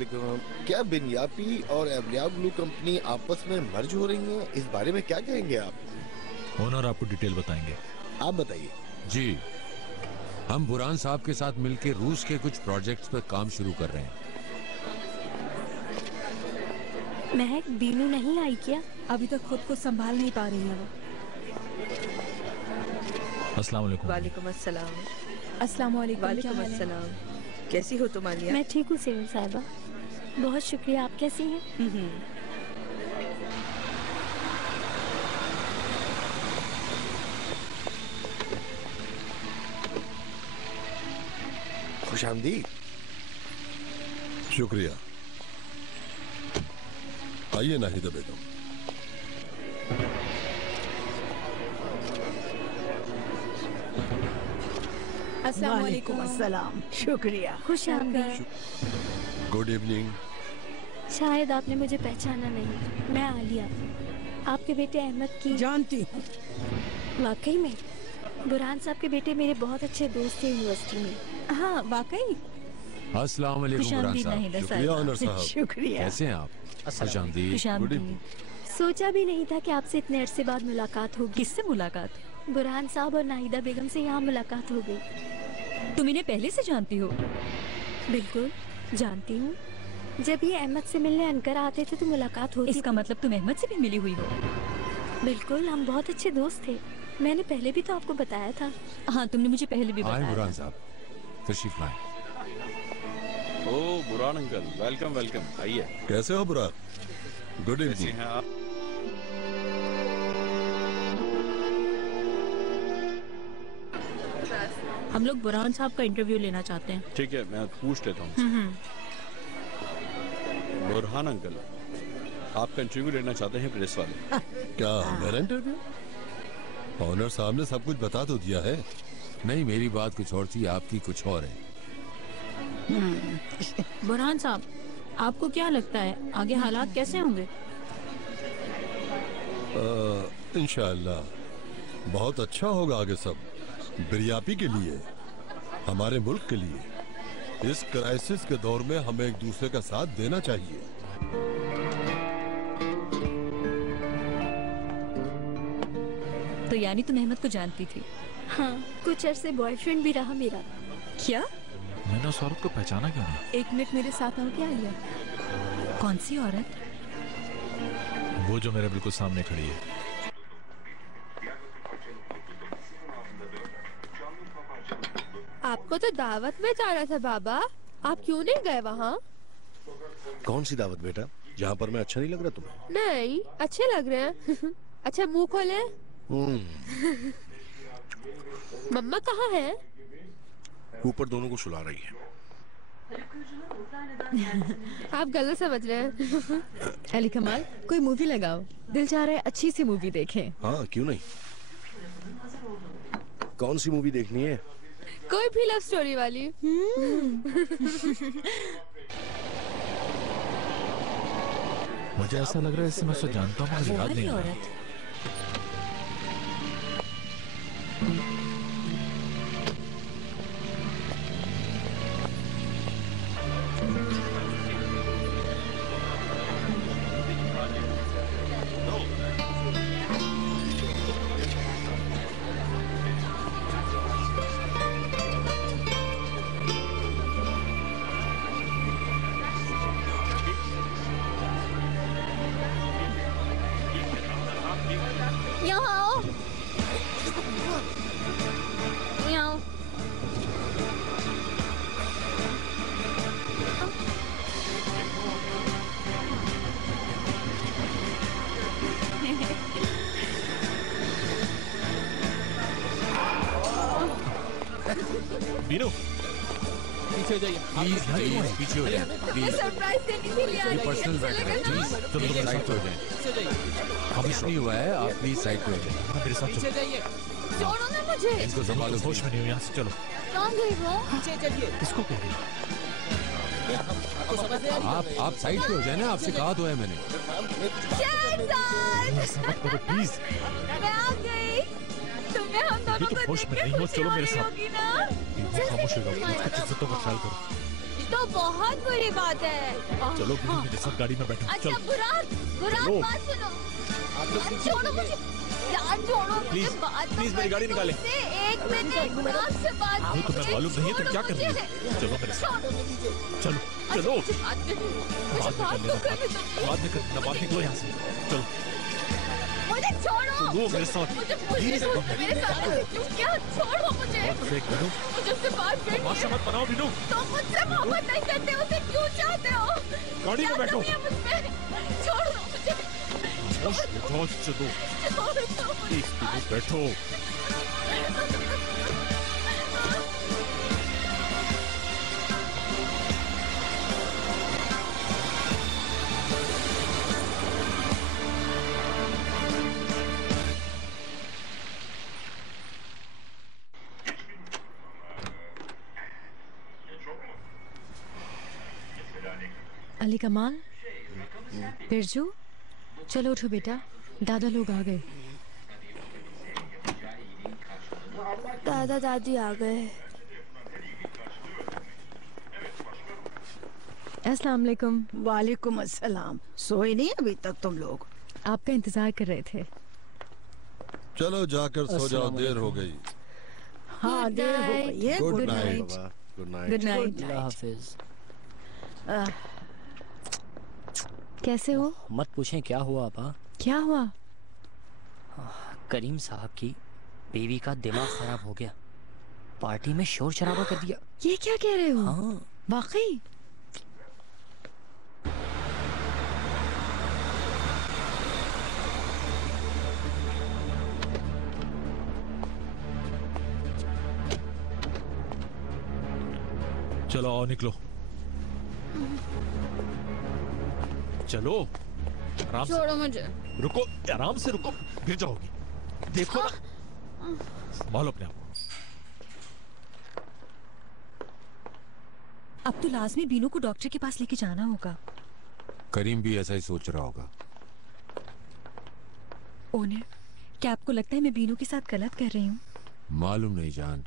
वालेकुम। क्या बिनयापी और एवलियाब्लू कंपनी आपस में मर्ज हो रही हैं? इस बारे में क्या कहेंगे आप? ओनर आपको डिटेल बताएंगे। आप बताइए। जी, हम बुरहान साहब के साथ मिलकर रूस के कुछ प्रोजेक्ट्स पर काम शुरू कर रहे हैं। महक, बीनू नहीं आई क्या? अभी तक खुद को संभाल नहीं पा रही है वो। अस्सलाम वालेकुम। वालेकुम अस्सलाम। अस्सलाम वालेकुम। वालेकुम अस्सलाम। कैसी हो तुम आलिया? मैं ठीक हूँ सेवन साहिबा, बहुत शुक्रिया। आप कैसी हैं? खुशामदीद। शुक्रिया। आइए नाहिदा बेगम। अस्सलाम वालेकुम। अस्सलाम। शुक्रिया। खुशामदीद। Good evening. शायद आपने मुझे पहचाना नहीं, मैं आलिया, आपके बेटे अहमद की। जानती हूँ। वाकई में? बुरहान साहब के बेटे मेरे बहुत अच्छे दोस्त थे यूनिवर्सिटी में। हाँ वाकई। अस्सलाम वालेकुम बुरहान साहब। शुक्रिया ओनर साहब। शुक्रिया। कैसे हैं आप? खुशामदीद। Good evening. सोचा भी नहीं था कि आपसे इतने अरसे बाद मुलाकात होगी। किससे मुलाकात? बुरहान साहब और नाहिदा बेगम से यहाँ मुलाकात हो गई। तुम इन्हें पहले से जानती हो? बिल्कुल जानती हूँ। जब ये अहमद से मिलने अनकर आते थे तो मुलाकात होती। इसका मतलब तुम अहमद से भी मिली हुई हो? बिल्कुल, हम बहुत अच्छे दोस्त थे। मैंने पहले भी तो आपको बताया था। हाँ, तुमने मुझे पहले भी आए बताया बुरहान था। साहब, तशरीफ लाएं। ओ बुरहान अंकल, वेलकम वेलकम। आइए। कैसे हो बुरहान? गुड कैसे इवनिंग। हैं आप? हम लोग बुरहान साहब का इंटरव्यू लेना चाहते हैं। ठीक है, मैं पूछ लेता हूँ। बुरहान अंकल, आपका इंटरव्यू लेना चाहते हैं प्रेस वाले। क्या मेरा इंटरव्यू? ऑनर साहब ने सब कुछ बता तो दिया है। नहीं, मेरी बात कुछ और थी, आपकी कुछ और है। बुरहान साहब, आपको क्या लगता है आगे हालात कैसे होंगे? इंशाअल्लाह बहुत अच्छा होगा आगे सब, बिरयापी के लिए, हमारे मुल्क के लिए। इस क्राइसिस के दौर में हमें एक दूसरे का साथ देना चाहिए। तो यानी तुम अहमद को जानती थी? हाँ, कुछ अरसे बॉयफ्रेंड भी रहा मेरा। क्या? मैंने उस औरत को पहचाना क्यों नहीं? एक मिनट मेरे साथ आओ। क्या आलिया? कौन सी औरत? वो जो मेरे बिल्कुल सामने खड़ी है। आपको तो दावत में जाना था बाबा, आप क्यों नहीं गए वहाँ? कौन सी दावत बेटा, जहाँ पर मैं अच्छा नहीं लग रहा तुम्हें? नहीं, अच्छे लग रहे हैं। अच्छा मुंह खोले। मम्मा कहाँ है? ऊपर दोनों को सुला रही है। आप गलत समझ रहे हैं। अली कमाल, कोई मूवी लगाओ, दिल चाह रहा है अच्छी सी मूवी देखें। हाँ क्यों नहीं। कौन सी मूवी देखनी है? कोई भी लव स्टोरी वाली। मुझे ऐसा लग रहा है इससे मैं उसे जानता हूँ, मुझे याद नहीं आ रहा। बीनू, पीछे जाइए प्लीज प्लीज पीछे हो जाए प्लीज। सरप्राइज देने के लिए ये पर्सनल मैटर है, प्लीज तुम लोग साइड पे हो जाए। हम कुछ नहीं हुआ है, आप प्लीज साइड पे हो जाए। मेरे साथ चलो। छोड़ो ना मुझे। इनको संभालो, होश में नहीं हो, यहाँ से चलो। कौन गई वो? इसको कह रही है? आप साइड पे हो जाए ना, आपसे कहा तो है मैंने। मत करो प्लीज। मैं आ गई। तुमने हम दोनों को होश देख में के नहीं हो, खुशी चलो हो मेरे रही साथ। होगी ना? खामोश हो जाओ, उसकी इज्जतों का ख्याल करो। तो बहुत बुरी बात है। चलो मेरे साथ गाड़ी में बैठो। अच्छा बुराक बात सुनो, छोड़ो मुझे, यार छोड़ो मुझे, बात प्लीज मेरी गाड़ी निकाले। एक मिनट, बुराक से बात वो तुम्हें मालूम नहीं है तुम क्या कर रही हो। चलो मेरे साथ, चलो चलो। बाद में निकलो यहाँ से। चलो मुझे छोड़ो, मेरे साथ मेरे साथ क्या, छोड़ो मुझे उससे बात करनी है। मत बनाओ बिनू। तुम मुझसे मोहब्बत नहीं करते, उसे क्यों चाहते हो? गाड़ी में बैठो। छोड़ो मुझे, चलो बैठो। अली कमाल, बिरजू, चलो उठो बेटा, दादा लोग आ गए। दादा दादी आ गए। अस्सलाम वालेकुम। वालेकुम अस्सलाम। सोए नहीं अभी तक तुम लोग? आपका इंतजार कर रहे थे। चलो जाकर सो जाओ, देर हो गई। हाँ देर हो गई है। Good night. Good good night. अल्लाह हाफिज। कैसे हो? मत पूछें क्या हुआ आपा। क्या हुआ? करीम साहब की बीवी का दिमाग खराब हो गया, पार्टी में शोर शराबा कर दिया। ये क्या कह रहे हो? हाँ वाकई? चलो आओ निकलो। चलो आराम से। छोड़ो मुझे। रुको, आराम से रुको, गिर जाओगी। देखो ना, संभालो अपने आप को। अब तो लाजमी बीनू को डॉक्टर के पास लेके जाना होगा। करीम भी ऐसा ही सोच रहा होगा। ओनर, क्या आपको लगता है मैं बीनू के साथ गलत कर रही हूँ? मालूम नहीं जान,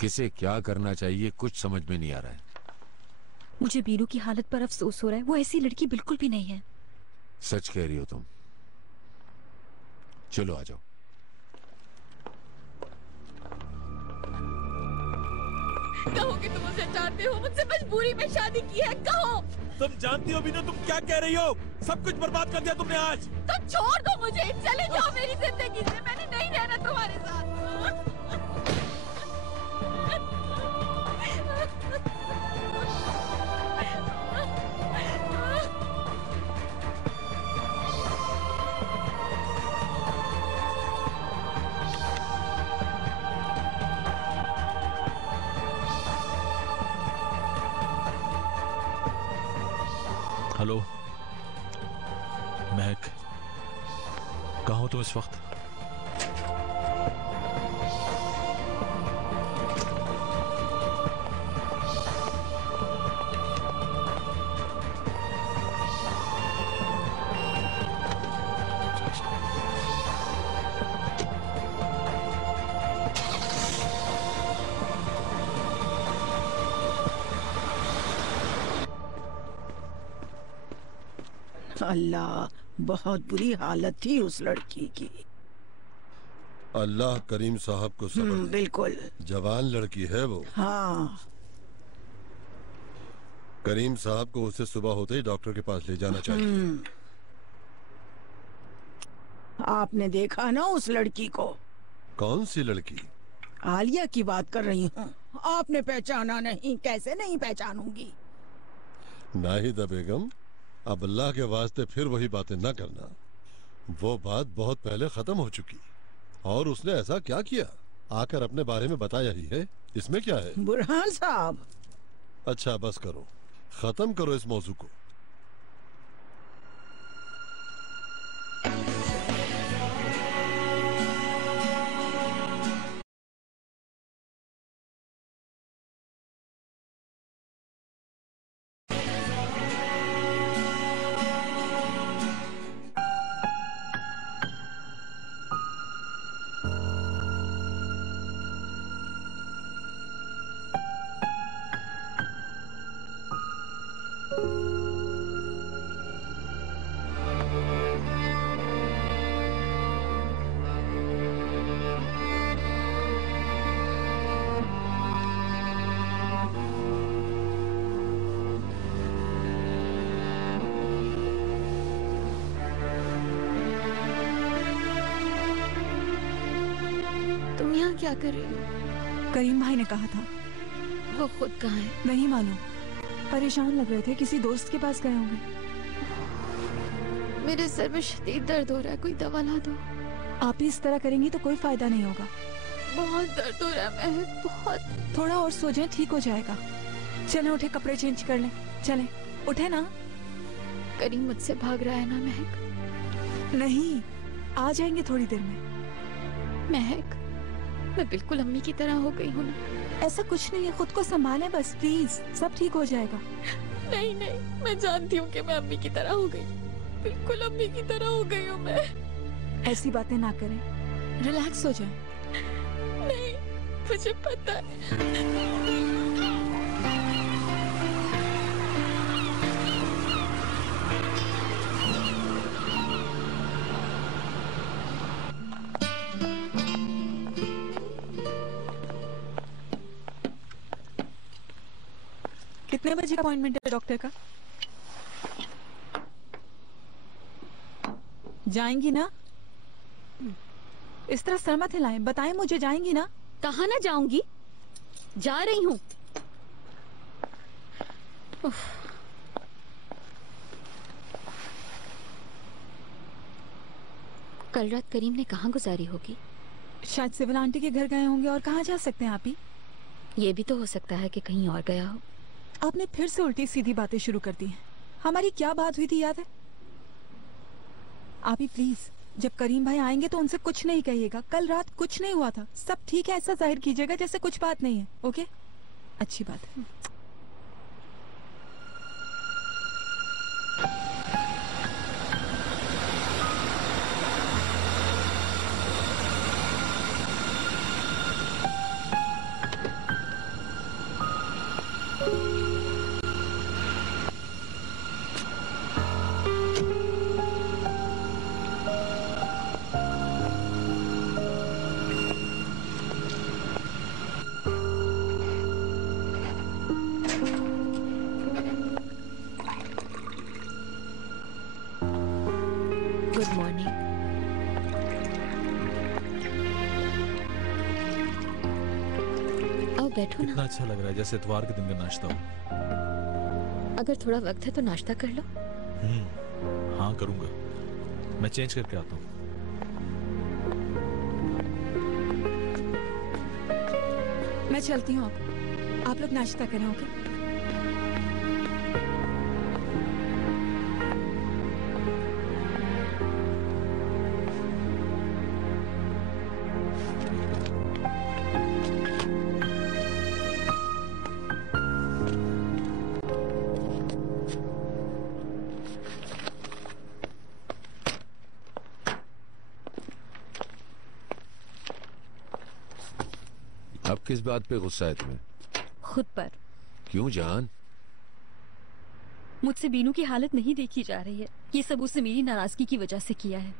किसे क्या करना चाहिए कुछ समझ में नहीं आ रहा है। मुझे बीनू की हालत पर अफसोस हो रहा है, वो ऐसी लड़की बिल्कुल भी नहीं है। सच कह रही हो तुम। चलो आ जाओ। कहो कि तुम उसे चाहते हो, मुझसे मजबूरी में शादी की है, कहो। तुम जानती हो बिना तुम क्या कह रही हो? सब कुछ बर्बाद कर दिया तुमने आज। तो छोड़ दो मुझे, चले जाओ मेरी जिंदगी से, मैंने नहीं रहना तुम्हारे साथ। हेलो महक, कहाँ हो तुम इस वक्त? अल्लाह, बहुत बुरी हालत थी उस लड़की की। अल्लाह करीम साहब को सब्र दे। बिल्कुल। जवान लड़की है वो। हाँ। करीम साहब को उसे सुबह होते ही डॉक्टर के पास ले जाना चाहिए। आपने देखा ना उस लड़की को? कौन सी लड़की? आलिया की बात कर रही हूँ। आपने पहचाना नहीं? कैसे नहीं पहचानूंगी? नाहिदा बेगम, अब अल्लाह के वास्ते फिर वही बातें न करना। वो बात बहुत पहले खत्म हो चुकी। और उसने ऐसा क्या किया? आकर अपने बारे में बताया ही है, इसमें क्या है? बुरहान साहब। अच्छा बस करो, खत्म करो इस मौजू को। तुम यहाँ क्या कर रही हो? करीम भाई ने कहा था। वो खुद कहाँ है? नहीं मालूम, परेशान लग रहे थे, किसी दोस्त के पास गए होंगे। मेरे सर में शदीद दर्द हो रहा है, कोई दवा ला दो। आप ही इस तरह करेंगी तो कोई फायदा नहीं होगा। बहुत दर्द हो रहा है महक, बहुत। थोड़ा और सो जाएं, ठीक हो जाएगा। चलें, उठे, कपड़े चेंज कर लें। चलें, उठे ना। करीम मुझसे भाग रहा है ना महक? नहीं, आ जाएंगे थोड़ी देर में। महक, मैं बिल्कुल अम्मी की तरह हो गई हूँ ना। ऐसा कुछ नहीं है, खुद को संभालें बस, प्लीज, सब ठीक हो जाएगा। नहीं नहीं, मैं जानती हूँ कि मैं अम्मी की तरह हो गई, बिल्कुल अम्मी की तरह हो गई हूँ मैं। ऐसी बातें ना करें, रिलैक्स हो जाएं। नहीं, मुझे पता है। कितने बजे का अपॉइंटमेंट है डॉक्टर का? जाएंगी ना? इस तरह सर मत हिलाएं, बताएं मुझे, जाएंगी ना? कहाँ ना जाऊंगी, जा रही हूँ। कल रात करीम ने कहाँ गुजारी होगी? शायद सिविल आंटी के घर गए होंगे, और कहाँ जा सकते हैं आप ही? ये भी तो हो सकता है कि कहीं और गया हो। आपने फिर से उल्टी सीधी बातें शुरू कर दी हैं। हमारी क्या बात हुई थी याद है? आप ही प्लीज, जब करीम भाई आएंगे तो उनसे कुछ नहीं कहिएगा। कल रात कुछ नहीं हुआ था, सब ठीक है, ऐसा जाहिर कीजिएगा जैसे कुछ बात नहीं है। ओके, अच्छी बात है। Good morning. आओ बैठो ना। इतना अच्छा लग रहा है जैसे इतवार के दिन का नाश्ता हो। अगर थोड़ा वक्त है तो नाश्ता कर लो। हाँ करूंगा, मैं चेंज करके आता हूँ। मैं चलती हूँ, आप लोग नाश्ता करें। ओके, अब किस बात पे गुस्सा है तुम्हें? खुद पर। क्यों जान? मुझसे बीनू की हालत नहीं देखी जा रही है। ये सब उसने मेरी नाराजगी की वजह से किया है।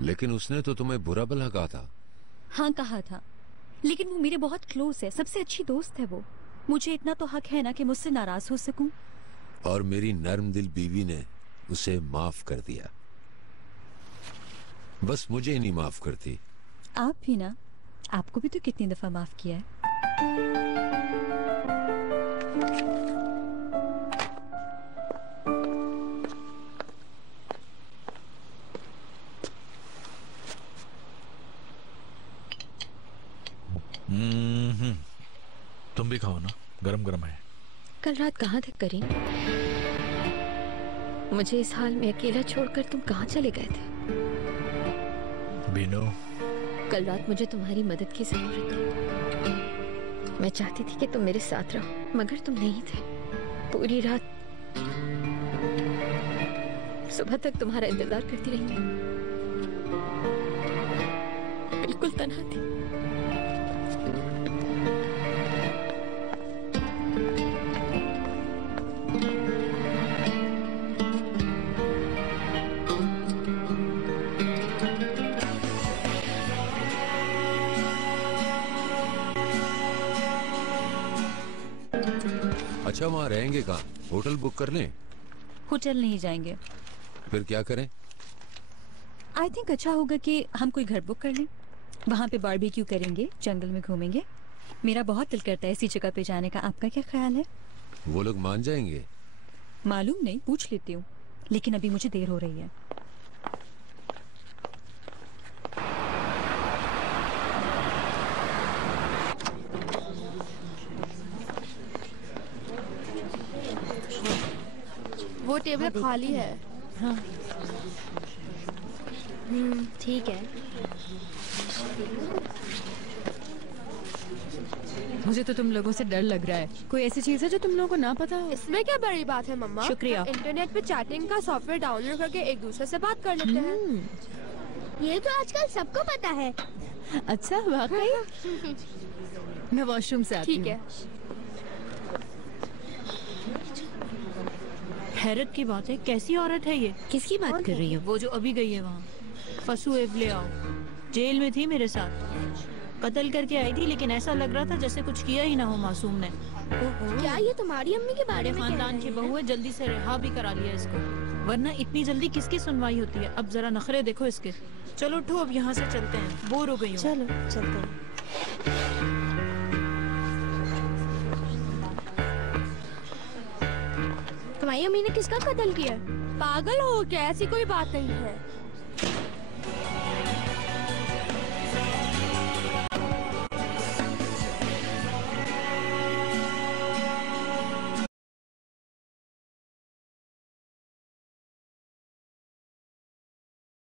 लेकिन उसने तो तुम्हें बुरा भला कहा था। हाँ कहा था, लेकिन वो मेरे बहुत क्लोज है, सबसे अच्छी दोस्त है वो। मुझे इतना तो हक है ना कि मुझसे नाराज हो सकूं। और मेरी नर्म दिल बीवी ने उसे माफ कर दिया। बस मुझे ही नहीं माफ करती। आप भी ना, आपको भी तो कितनी दफा माफ किया है। तुम भी खाओ ना, गरम गरम है। कल रात कहाँ थे करीम? मुझे इस हाल में अकेला छोड़कर तुम कहाँ चले गए थे? बीनू, कल रात मुझे तुम्हारी मदद की जरूरत थी। मैं चाहती थी कि तुम मेरे साथ रहो, मगर तुम नहीं थे। पूरी रात सुबह तक तुम्हारा इंतजार करती रही मैं। बिल्कुल तन्हा थी। अच्छा, वहाँ रहेंगे कहाँ? होटल बुक कर लें? होटल नहीं जाएंगे। फिर क्या करें? आई थिंक अच्छा होगा कि हम कोई घर बुक कर लें। वहाँ पे बारबेक्यू करेंगे, जंगल में घूमेंगे। मेरा बहुत दिल करता है ऐसी जगह पे जाने का। आपका क्या ख्याल है? वो लोग मान जाएंगे? मालूम नहीं, पूछ लेती हूँ। लेकिन अभी मुझे देर हो रही है। वो टेबल खाली है। हाँ। ठीक है। मुझे तो तुम लोगों से डर लग रहा है। कोई ऐसी चीज है जो तुम लोगों को ना पता हो? इसमें क्या बड़ी बात है मम्मा? शुक्रिया। इंटरनेट पे चैटिंग का सॉफ्टवेयर डाउनलोड करके एक दूसरे से बात कर लेते हैं। ये तो आजकल सबको पता है। अच्छा, वाकई? मैं वॉशरूम से आती हूँ। ठीक है। हैरत की बात है, कैसी औरत है ये? किसकी बात कर रही हो? वो जो अभी गई है वहाँ। फसू एवले आओ, जेल में थी मेरे साथ। कत्ल करके आई थी, लेकिन ऐसा लग रहा था जैसे कुछ किया ही ना हो मासूम ने। क्या ये तुम्हारी अम्मी के बारे में खानदान की बहू है, जल्दी से रिहा भी करा लिया इसको, वरना इतनी जल्दी किसकी सुनवाई होती है। अब जरा नखरे देखो इसके। चलो उठो, अब यहाँ से चलते हैं, बोर हो गई हूँ। चलो चलते हैं। तुम्हारी अम्मी ने किसका कत्ल किया? पागल हो क्या? ऐसी कोई बात नहीं है।